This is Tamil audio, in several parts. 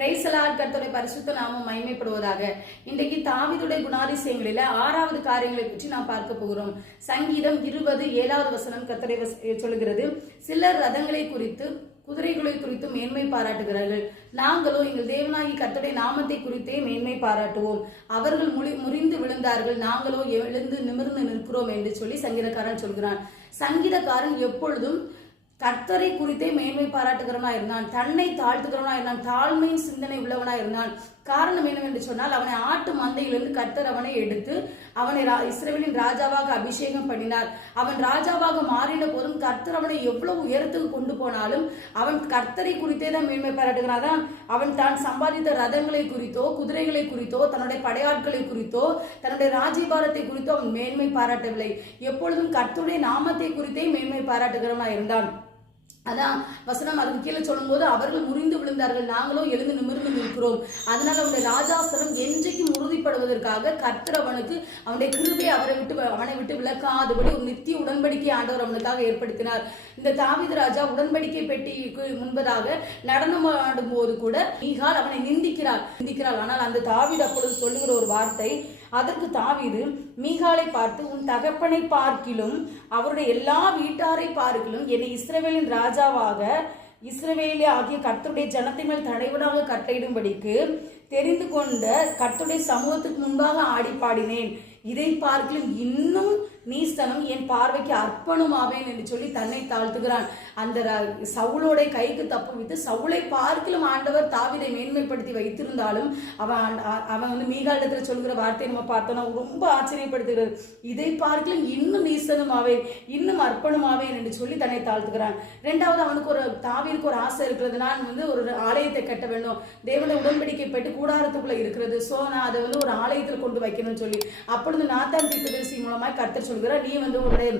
Price Lord. கர்த்தருடைய பரிசுத்த நாமம் மகிமைப்படுவதாக. இன்றைக்கு தாவீதுடைய குணாதிசயங்களில 6வது காரியங்களை பற்றி நாம் பார்க்க போகிறோம். சங்கீதம் 20:7 வசனம் கர்த்தரை சொல்லுகிறது, சிலர் ரதங்களை குறித்து குதிரைகளை குறித்து மேன்மை பாராட்டுகிறார்கள், நாங்களோ எங்கள் தேவனாகி கர்த்தருடைய நாமத்தை குறித்தே மேன்மை பாராட்டுவோம். அவர்கள் முறிந்து விழுந்தார்கள், நாங்களோ எழுந்து நிமிர்ந்து நிற்கிறோம் என்று சொல்லி சங்கீதக்காரன் சொல்கிறான். சங்கீதக்காரன் எப்பொழுதும் கர்த்தரை குறித்தே மேன்மை பாராட்டுகிறவனா இருந்தான், தன்னை தாழ்த்துகிறவனா இருந்தான், தாழ்மையின் சிந்தனை உள்ளவனா இருந்தான். காரணம் என்னவென்று சொன்னால், அவனை ஆட்டு மந்தையிலிருந்து கர்த்தர் அவனை எடுத்து அவனை இஸ்ரவேலின் ராஜாவாக அபிஷேகம் பண்ணினார். அவன் ராஜாவாக மாறின போதும் கர்த்தர் அவனை எவ்வளவு உயரத்துக்கு கொண்டு போனாலும் அவன் கர்த்தரை குறித்தே தான் மேன்மை பாராட்டுகிறான். அவன் தான் சம்பாதித்த ரதங்களை குறித்தோ குதிரைகளை குறித்தோ தன்னுடைய படையாட்களை குறித்தோ தன்னுடைய ராஜ்யபாரத்தை குறித்தோ அவன் மேன்மை பாராட்டவில்லை. எப்பொழுதும் கர்த்தருடைய நாமத்தை குறித்தே மேன்மை பாராட்டுகிறவனா இருந்தான். அதான் வசனம் அதுக்கு கீழே சொல்லும் போது, அவர்கள் முறிந்து விழுந்தார்கள், நாங்களோ எழுந்து நிமிர்ந்து நிற்கிறோம். அதனால அவனுடைய ராஜாசனம் என்றைக்கும் உறுதிப்படுவதற்காக கர்த்தர் அவனுக்கு அவனுடைய கிருபையை அவனை விட்டு விலக்காதபடி ஒரு நித்திய உடன்படிக்கை ஆண்டவர் அவனுக்காக ஏற்படுத்தினார். இந்த தாவீது ராஜா உடன்படிக்கை பெட்டிக்கு முன்பதாக நடனம் ஆடும் போது கூட மீகாள் அவனை நிந்திக்கிறாள். ஆனால் அந்த தாவீது அப்பொழுது சொல்லுகிற ஒரு வார்த்தை, அதற்கு தாவீது மீகாளை பார்த்து, உன் தகப்பனை பார்க்கிலும் அவருடைய எல்லா வீட்டாரை பார்க்கிலும் என்னை இஸ்ரவேலின் ராஜாவாக இஸ்ரவேலே ஆகிய கர்த்தருடைய ஜனத்தின் மேல் தலைவனாக கட்டளையிடும்படிக்கு தெரிந்து கொண்ட கர்த்தருடைய சமூகத்துக்கு முன்பாக ஆடி பாடினேன். இதை பார்க்கிலும் இன்னும் நீஸ்தனம் என் பார்வைக்கு அர்ப்பணமாவேன் என்று சொல்லி தன்னை தாழ்த்துகிறான். அந்த சவுளோட கைக்கு தப்புவித்து சவுளை பார்க்கிலும் ஆண்டவர் தாவீதை மேன்மைப்படுத்தி வைத்திருந்தாலும் அவன் மீகாளிடத்துல சொல்கிற வார்த்தையை நம்ம பார்த்தோம்னா ரொம்ப ஆச்சரியப்படுத்துகிறது. இதை பார்க்கிலும் இன்னும் நீசனமாவேன், இன்னும் அர்ப்பணமாவேன் என்று சொல்லி தன்னை தாழ்த்துகிறான். ரெண்டாவது, அவனுக்கு தாவீதுக்கு ஒரு ஆசை இருக்கிறது, நான் ஒரு ஆலயத்தை கட்ட வேண்டும், தேவனுடைய உடன்படிக்கை பெற்று கூடாரத்துக்குள்ள இருக்கிறது, சோ நான் அதை ஒரு ஆலயத்தில் கொண்டு வைக்கணும்னு சொல்லி அப்பொழுது நாத்தான் தீர்க்கதரிசி மூலமாய் கர்த்தர் சொல்கிறார், நீ உன்னுடைய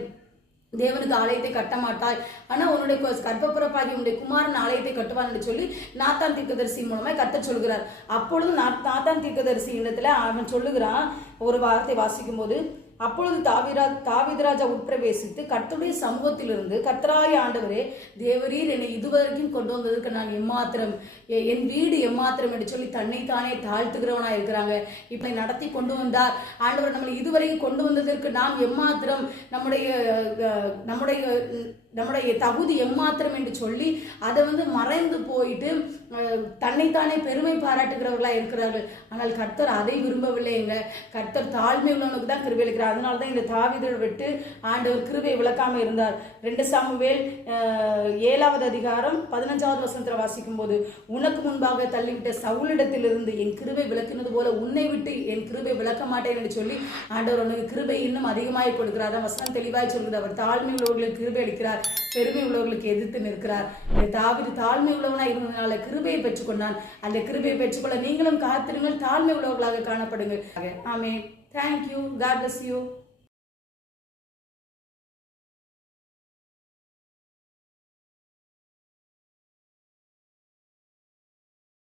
தேவனுக்கு ஆலயத்தை கட்ட மாட்டாய், ஆனா உன்னுடைய கர்ப்பப்புறப்பாகி உன்னுடைய குமாரன் ஆலயத்தை கட்டுவான் என்று சொல்லி நாத்தான் தீர்க்கதரிசி மூலமாய் கர்த்தர் சொல்கிறார். அப்பொழுது நாத்தான் தீர்க்கதரிசி இடத்துல அவன் சொல்லுகிறான் ஒரு வார்த்தை வாசிக்கும் போது, அப்பொழுது தாவீது ராஜா உட்பிரவேசித்து கர்த்தருடைய சமூகத்திலிருந்து, கர்த்தராகிய ஆண்டவரே, தேவரீர் என்னை இதுவரைக்கும் கொண்டு வந்ததற்கு நான் எம்மாத்திரம், என் வீடு எம்மாத்திரம் என்று சொல்லி தன்னைத்தானே தாழ்த்துகிறவனா இருக்கிறாங்க. இப்படி நடத்தி கொண்டு வந்தார் ஆண்டவர், நம்மளை இதுவரைக்கும் கொண்டு வந்ததற்கு நாம் எம்மாத்திரம், நம்முடைய தகுதி எம்மாத்திரம் என்று சொல்லி அதை மறைந்து போயிட்டு தன்னைத்தானே பெருமை பாராட்டுகிறவர்களா இருக்கிறார்கள். ஆனால் கர்த்தர் அதை விரும்பவில்லைங்க. கர்த்தர் தாழ்மை உள்ளவனுக்கு தான் கிருபை அளிக்கிறார். அதனால்தான் இந்த தாவீதை விட்டு ஆண்டவர் கிருபை விளக்காம இருந்தார். 2 சாமுவேல் 7வது அதிகாரம் 15வது வசனத்தில் வாசிக்கும் போது, உனக்கு முன்பாக தள்ளிவிட்ட சவுலிடத்திலிருந்து என் கிருபை விளக்கினது போல உன்னை விட்டு என் கிருபை விளக்க மாட்டேன் என்று சொல்லி ஆண்டவர் உனக்கு கிருபை இன்னும் அதிகமாய் கொடுக்கிறார். வசனம் தெளிவாய் சொல்கிறது, அவர் தாழ்மை உள்ளவர்களுக்கு கிருபை அளிக்கிறார், பெருமை உள்ளவர்களுக்கு எதிர்த்து நிற்கிறார். தாவீது தாழ்மை உள்ளவனா இருந்ததுனால கிருபையை பெற்றுக்கொண்டான். அந்த கிருபையை பெற்றுக்கொள்ள நீங்களும் காத்திருங்கள், தாழ்மை உள்ளவர்களாக காணப்படுங்கள். ஆமென். Thank you. God bless you.